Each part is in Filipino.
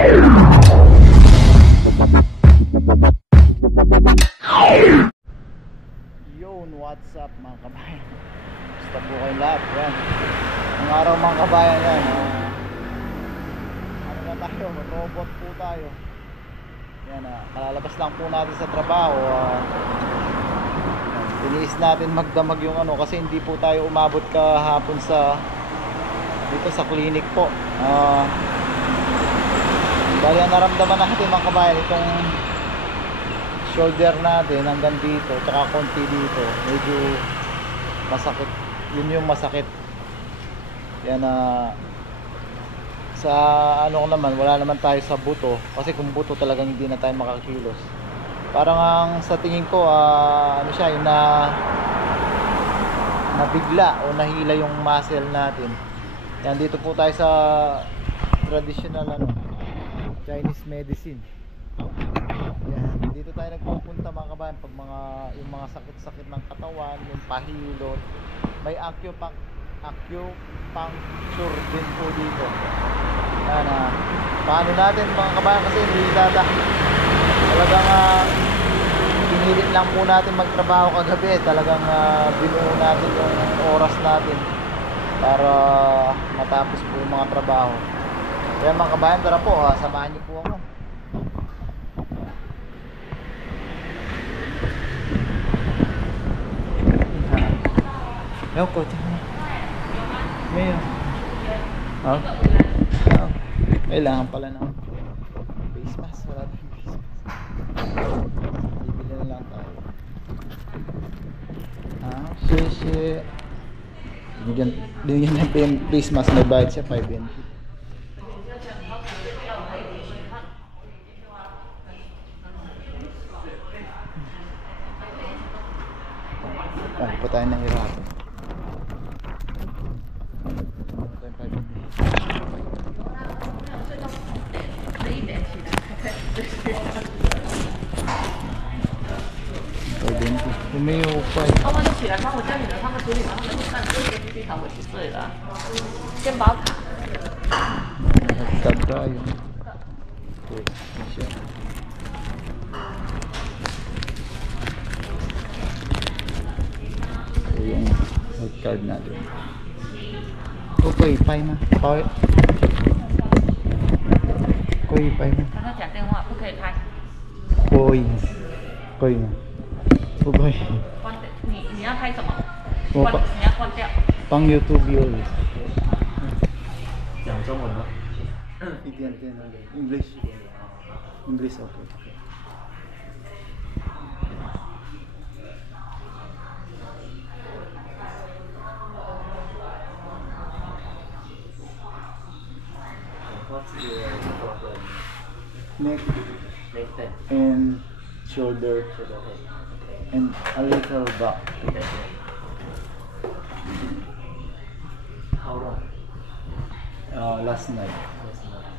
Yun, what's up mga kabayan? Basta po kayo lahat. Yan. Ang araw mga kabayan yan. Ano na tayo? Robot po tayo. Yan, kalalabas lang po natin sa trabaho. Tiniis natin magdamag yung ano kasi hindi po tayo umabot kahapon sa dito sa clinic po. Bali ang naramdaman natin mga kabayan, itong shoulder natin hanggang dito tsaka konti dito medyo masakit. Yun yung masakit. Yan sa ano naman, wala naman tayo sa buto kasi kung buto talagang hindi na tayo makakilos. Parang ang sa tingin ko ano siya, yung nabigla o nahila yung muscle natin. Yan, dito po tayo sa traditional Chinese medicine. Yan, dito tayo nagpupunta mga kabayan pag yung mga sakit-sakit ng katawan, yung pahilot. May acupuncture din po dito. Yan, paano natin mga kabayan kasi hindi talagang pinilit lang po natin magtrabaho kagabi. Talagang binuo natin yung oras natin para matapos po yung mga trabaho. Kaya mga kabayan, tara po, samahan niyo po ako. Yo, coach. Mayo. Kailangan pala ng face mask. Wala tayong face mask. Bibili na lang tayo. Shit. Binigyan niya face mask. May bayad siya 5 yen. Ay, pa tayo nahirapan.没有快。他们都起来帮我叫你了，他们处理完他们就上这个地方我去睡了。先宝塔。Tayo. Okay, siya. So yung health card natin. Okay, fine na. Okay, fine na. 刚刚讲电话不可以开。可以吗？不可以。关掉，你要开什么？我关，你要关掉。帮 YouTube 有讲中文吗？一点点English okay. What's your problem? Neck Neck pain. and shoulder Shoulder pain. Okay. and a little back. Okay. How long? Last night. Last night.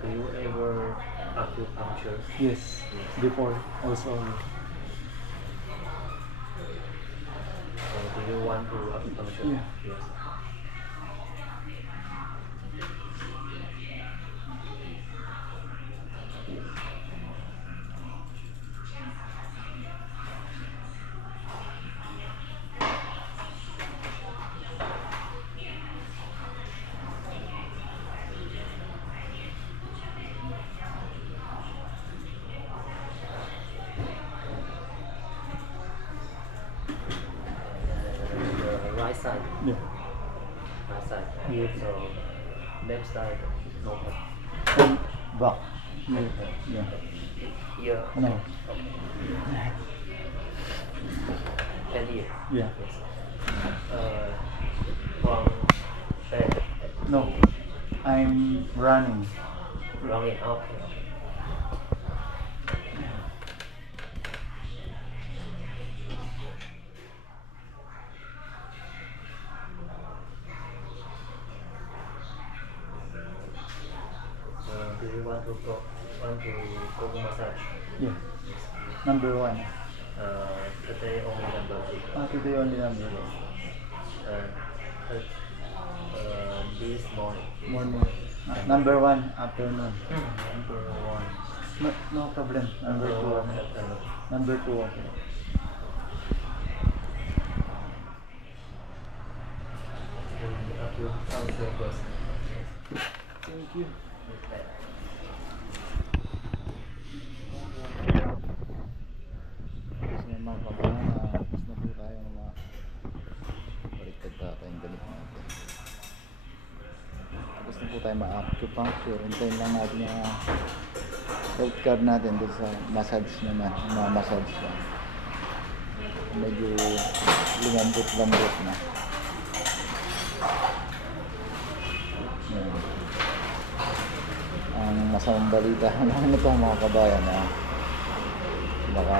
Do you ever acupuncture? Yes, before also. Do you want to acupuncture? Yeah. Yes. Right side. Yeah. Right side. Yeah. So left side no pain. And back. Yeah. Here. No. Okay. And here. Yeah. Yes. From bed. No. I'm running. Running. Okay. Do you want to go massage? Yeah. Number 1. Today only number 2. Today only number 1. morning. Morning. Number 1, afternoon. Number 1. No problem. Number 2. Afternoon. Number 2, okay. Up to first. Thank you. Tapos na mga kabahan, tapos na po tayo mga baliktad tayong gamit natin. Tapos na po tayo ma-acupuncture. Hintayin lang natin yung health card natin doon sa massage naman. Ma-massage siya. Medyo lumambot-lambot na. Yan. Ang masamang balita lang nito mga kabayan na baka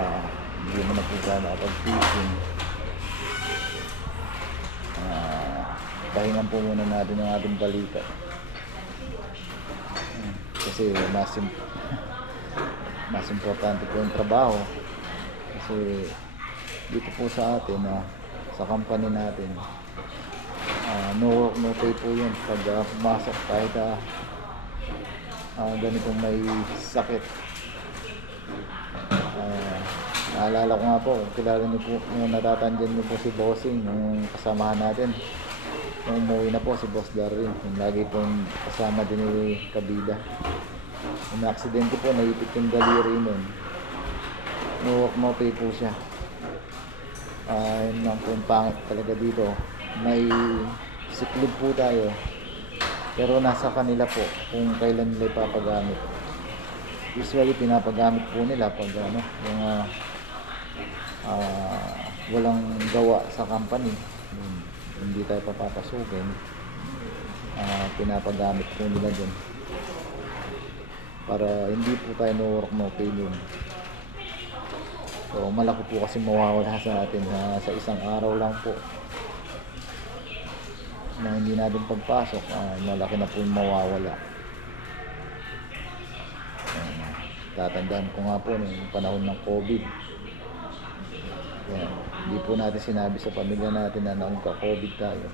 hindi mo na po tayo nakapag-fishing. Pahingan po muna natin yung ating balita kasi mas importante po yung trabaho kasi dito po sa atin sa company natin no work no pay po yun pag pumasok kahit ganitong may sakit. Naalala ko nga po, kilala niyo po, natatandyan niyo po si Bossing, yung kasamahan natin. Nung umuwi na po si Boss Darwin, yung lagi po kasama din ni Kabida. Yung aksidente po, naipit yung daliri nun. No work no pay po siya. Yun lang po yung pangit talaga dito. May sick leave po tayo. Pero nasa kanila po kung kailan nila ipapagamit. Usually pinapagamit po nila pag yung walang gawa sa company, hindi tayo papapasukin, pinapagamit po nila dun para hindi po tayo no work no pay dun. So malaki po kasi mawawala sa atin sa isang araw lang po na hindi natin pagpasok, malaki na po yung mawawala. Tatandaan ko nga po noong panahon ng COVID, hindi po natin sinabi sa pamilya natin na nagka-COVID tayo.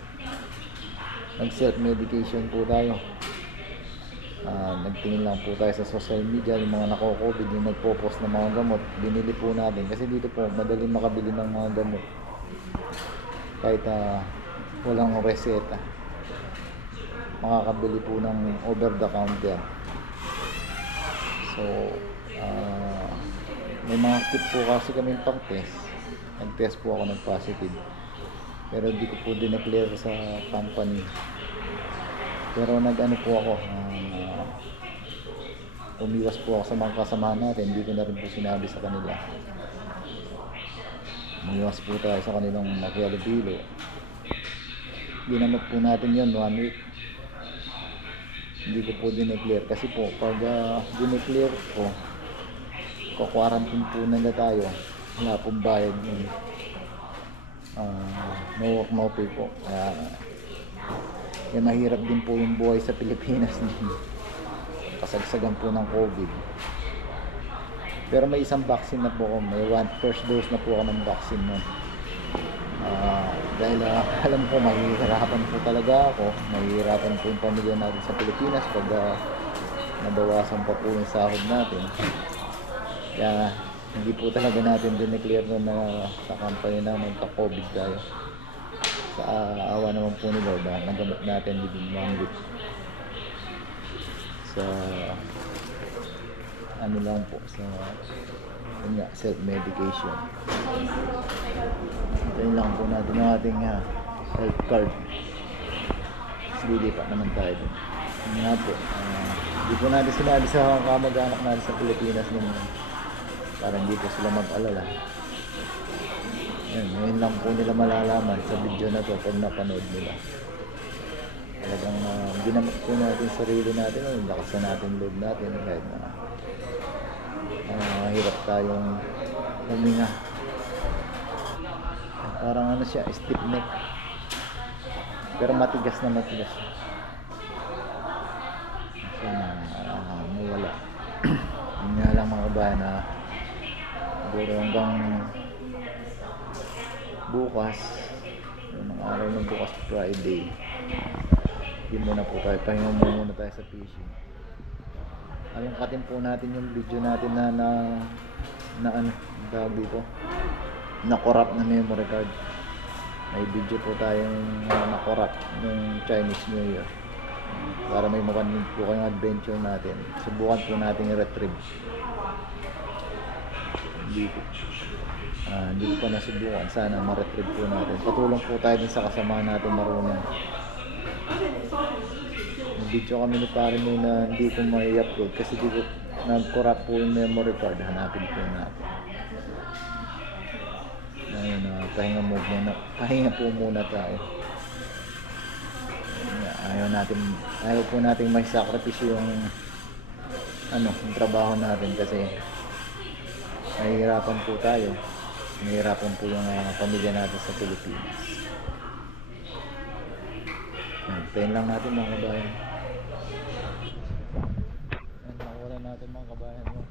Nag self-medication po tayo. Nagtingin lang po tayo sa social media yung mga nako-COVID, yung nagpo-post ng mga gamot, binili po natin kasi dito po madaling makabili ng mga gamot kahit walang reseta, makakabili po ng over the counter. So may mga kit po kasi kami pang test. Nag-test po ako ng positive pero di ko po dineclare sa company, pero nag-ano po ako, umiwas po ako sa mga kasamahan natin, hindi ko na rin po sinabi sa kanila. Umiwas po tayo sa kanilang makialubilo. Ginamot po natin yun 1 week. Hindi ko po dineclare kasi po pag dineclare po, quarantine po nila tayo, wala pong bayad yun. No work no pay po, kaya mahirap din po yung buhay sa Pilipinas. Kasagsagan po ng COVID, pero may isang vaccine na po ako, may first dose na po ako ng vaccine nun. Dahil alam ko mahihirapan po talaga ako, mahihirapan po yung pamilya natin sa Pilipinas pag nabawasan pa po yung sahod natin. Kaya hindi po talaga natin dineclare na sa company na magka-COVID tayo. Sa awa naman po ni Lord, nagamot natin within 1 week. Sa ano lang po, sa self-medication. Hintayin lang po natin yung ating health card. Sige pa naman tayo dun. Yun nga po, hindi po natin sinabi sa kamag-anak natin sa Pilipinas naman para hindi po sila mag-alala. Ngayon lang po nila malalaman sa video na to pag napanood nila. Talagang ginamit po natin sarili natin, lakasan natin loob natin kahit na hirap tayong huminga. Parang ano siya, stiff neck, pero matigas na matigas. So mawala. Yun nga lang mga kabayan na siguro hanggang bukas, yung mga araw ng bukas Friday, Hindi muna po tayo, pahinga muna tayo sa fishing. Alungkatin po natin yung video natin na ano, tawag dito, na-corrupt na memory card. May video po tayong na-corrupt ng Chinese New Year. Para may mapanood po kayong adventure natin. Subukan po natin i-retrieve. Hindi ko pa nasubukan. Sana ma-retrieve po natin. Patulong po tayo din sa kasama natin marunong. Video kami ni pare mo na hindi ko mai-upload kasi di ko nag-corrupt po yung memory card. Hanapin po natin. Ngayon, pahinga po muna tayo. Ayaw po natin may sakripisyo yung yung trabaho natin kasi nahihirapan po tayo. Nahihirapan po yung pamilya natin sa Pilipinas. Tayin lang natin mga kabayan. Nakawala natin mga kabayan yung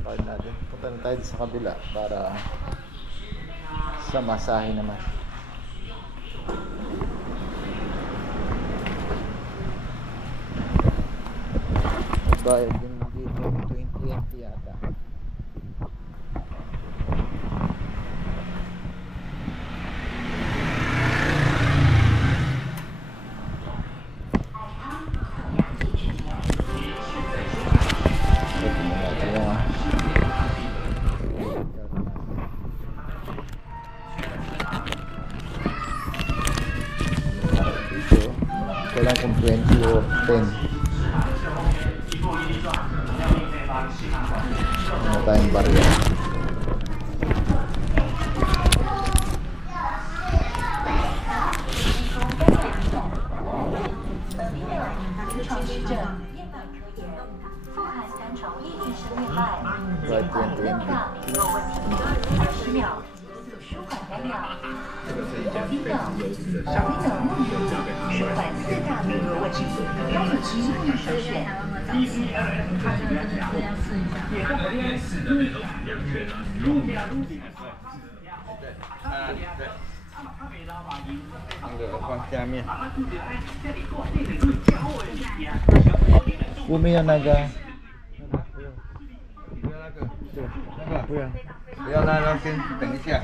card natin. Punta na tayo sa kabila para sa masahe naman. Bayad din dito 20 NT yata. Kailan kung 20 o 10. Ano tayong barya? Right, 放下面。Umianaga. 不要，不要拉到先，等一下。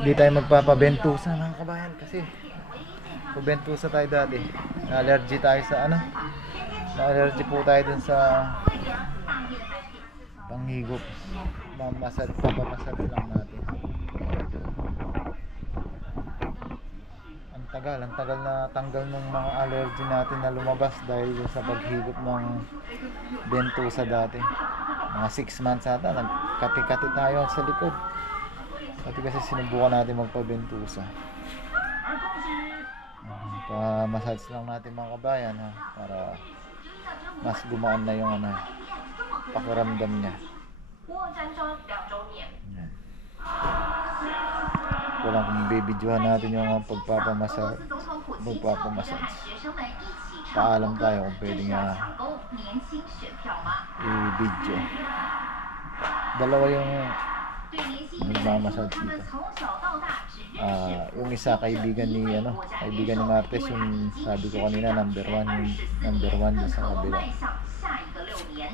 Hindi tayo magpapabentusa mga kabayan kasi pabentusa tayo dati. Na-allergy tayo sa na-allergy po tayo dun sa panghigop. Papamasad lang natin. Ang tagal na tanggal ng mga allergy natin na lumabas dahil sa paghigop ng bentusa dati. Mga 6 months ata, nagkati-kati tayo sa likod. Pati kasi sinubukan natin magpabentusa. Pa-massage lang natin mga kabayan para mas gumaan na yung pakiramdam niya. Walang kung bibidyohan natin yung pagpapamassage. Paalam tayo kung pwede nga i-video. Dalawa yung nagmamassage dito. Yung isa kaibigan ni Martes, yung sabi ko kanina number 1 yung sa kabila.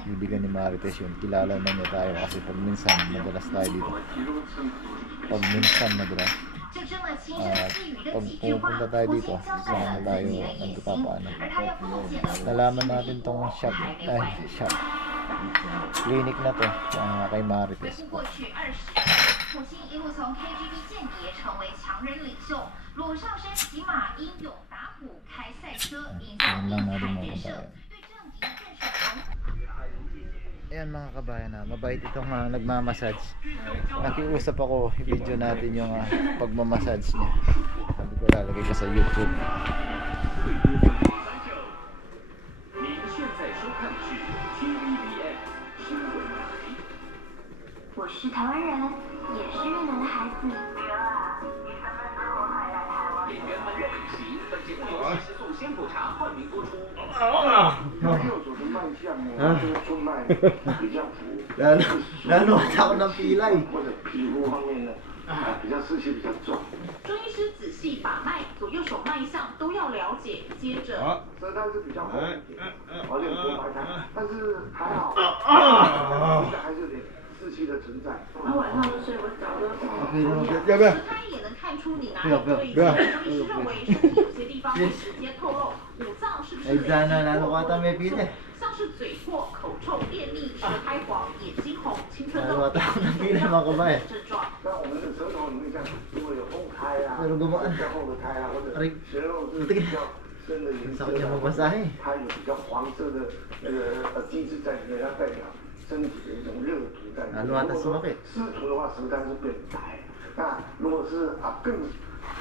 Kaibigan ni Martes yun, kilala na niya tayo kasi pag minsan madalas tayo dito. Pag pupunta tayo dito, sama tayo nagpapaano. Nalaman natin tong clinic na to kay Marites po. Yan lang natin mga kabayan. Ayan mga kabayan, mabait itong nagmamassage. Nakiusap ako, i-video natin yung pagmamassage niya. Sabi ko lalagay ka sa YouTube. 我是台湾人，也是越南的孩子。女儿啊，你什么时候还来台湾？演员们旅行，本节目由其实送鲜普茶冠名播出。右手的卖相呢，就是说卖比较浮， Nanood ako ng pilay. 或者皮肤方面呢，比较湿气比较重。中医师仔细把脉，左右要了解，接着舌苔是比较厚一点，有点多白苔，但是还好，应该还是有点湿气的存在。那晚上就睡不着的时候，要不要？舌苔也能看出你哪有对劲。中医师认为身体有些地方会直接透露五脏是不是累积过重，像是嘴破、口臭、便秘、舌苔黄、眼睛红、青春痘等症状。那我们的舌头里面像如果有厚苔啊， Pero gumaan. 比较厚的苔啊，或者 Aray. 血肉是比较深的颜色 Sakit niya 啊， magbasahe. 它有比较黄色的那个机制在里面，它代表身体的一种热毒在里面。 Ano ata sumakit? 湿土的话，舌苔是变白；那如果是更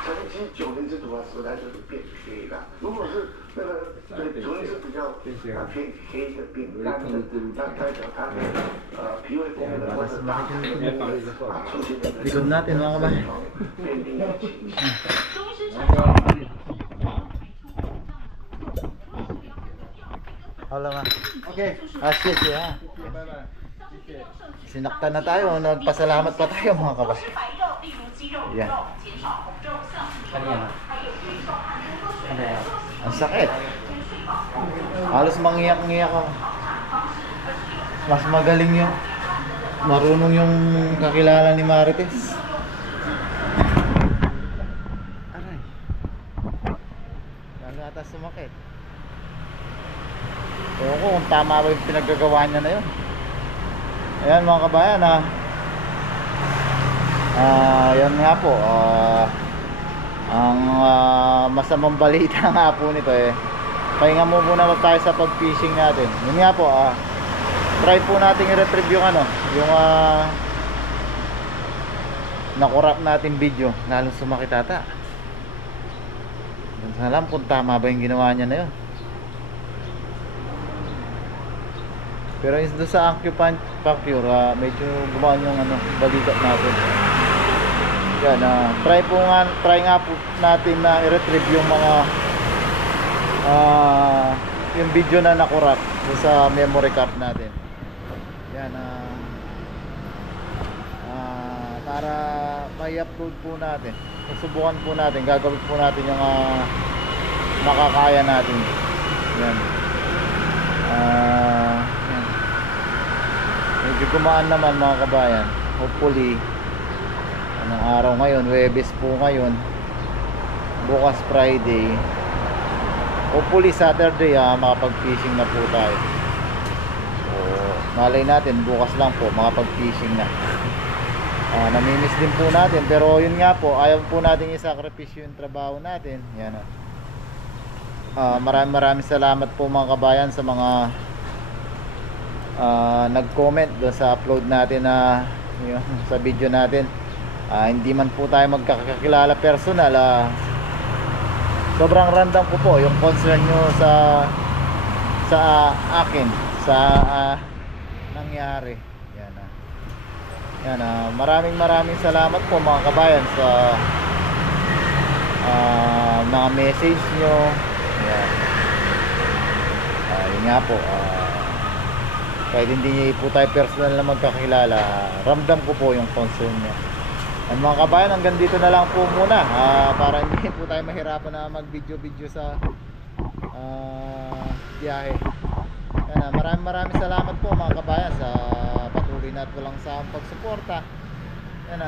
长期久年之土啊，舌苔就是变黑的。如果是那个唇是比较偏黑的、变干的，那代表它的脾胃功能或者大肠的功能出现的 Likod natin mga kabayan. 变病的情形。中医师称。 Wala nga. Okay. Shit, ha. Sinaktan na tayo. Nagpasalamat pa tayo mga kabayan. Yan. Ang sakit. Halos mangiyak-ngiyak ako. Mas magaling yung marunong yung kakilala ni Marites. Aray. Lalo ata sumakit. Ewan ko kung tama ba yung pinaggagawa niya na yun. Ayan mga kabayan yan nga po ang masamang balita nga po nito pahinga mo muna tayo sa pag-fishing natin. Yun nga po try po natin i-retrieve yung yung nakurap natin video. Lalong sumakit ata. Hindi ko alam kung tama ba yung ginawa niya na yun. Pero doon sa acupuncture, medyo gumaan yung balikat natin. Yan, try nga po natin na i-retrieve yung mga yung video na nakurap sa memory card natin. Yan, para mai-upload po natin. Susubukan po natin, gagawin po natin yung makakaya natin. Yan. Medyo gumaan naman mga kabayan. Hopefully anong araw ngayon? Huwebes po ngayon. Bukas Friday. Hopefully Saturday makapag-fishing na po tayo. So, malay natin bukas lang po makapag-fishing na. Namimiss din po natin, pero yun nga po, ayaw po natin i-sacrifice yung trabaho natin. Yan. Maraming salamat po mga kabayan sa mga nag-comment doon sa upload natin sa video natin. Hindi man po tayo magkakakilala personal, sobrang random ko po yung concern nyo sa akin, sa nangyari. Yan, maraming salamat po mga kabayan sa mga message nyo. Yan. Yun nga po, kahit hindi po tayo personal na magkakilala, ramdam ko po yung concern niya. And mga kabayan, hanggang dito na lang po muna, para hindi po tayo mahirapan na mag-video sa biyahe. Yan, maraming salamat po mga kabayan sa patuloy na at walang sawang pagsuporta. Yan,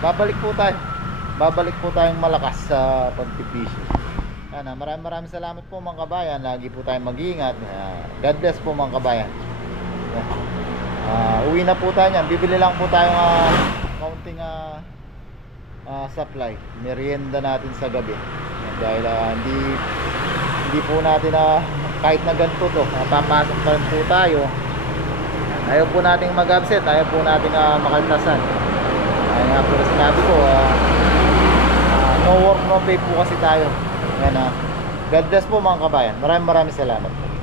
babalik po tayong malakas sa pagpipishing. Yan, maraming salamat po mga kabayan. Lagi po tayong mag-iingat. God bless po mga kabayan. Uwi na po tayo yan. Bibili lang po tayong kaunting supply, merienda natin sa gabi. Dahil hindi po natin kahit na ganito to, papasok pa rin po tayo. Ayaw po nating mag-upset, ayaw po nating makaltasan. Ayaw nga po na sinabi ko, no work no pay po kasi tayo. Yan, God bless po mga kabayan. Maraming salamat po.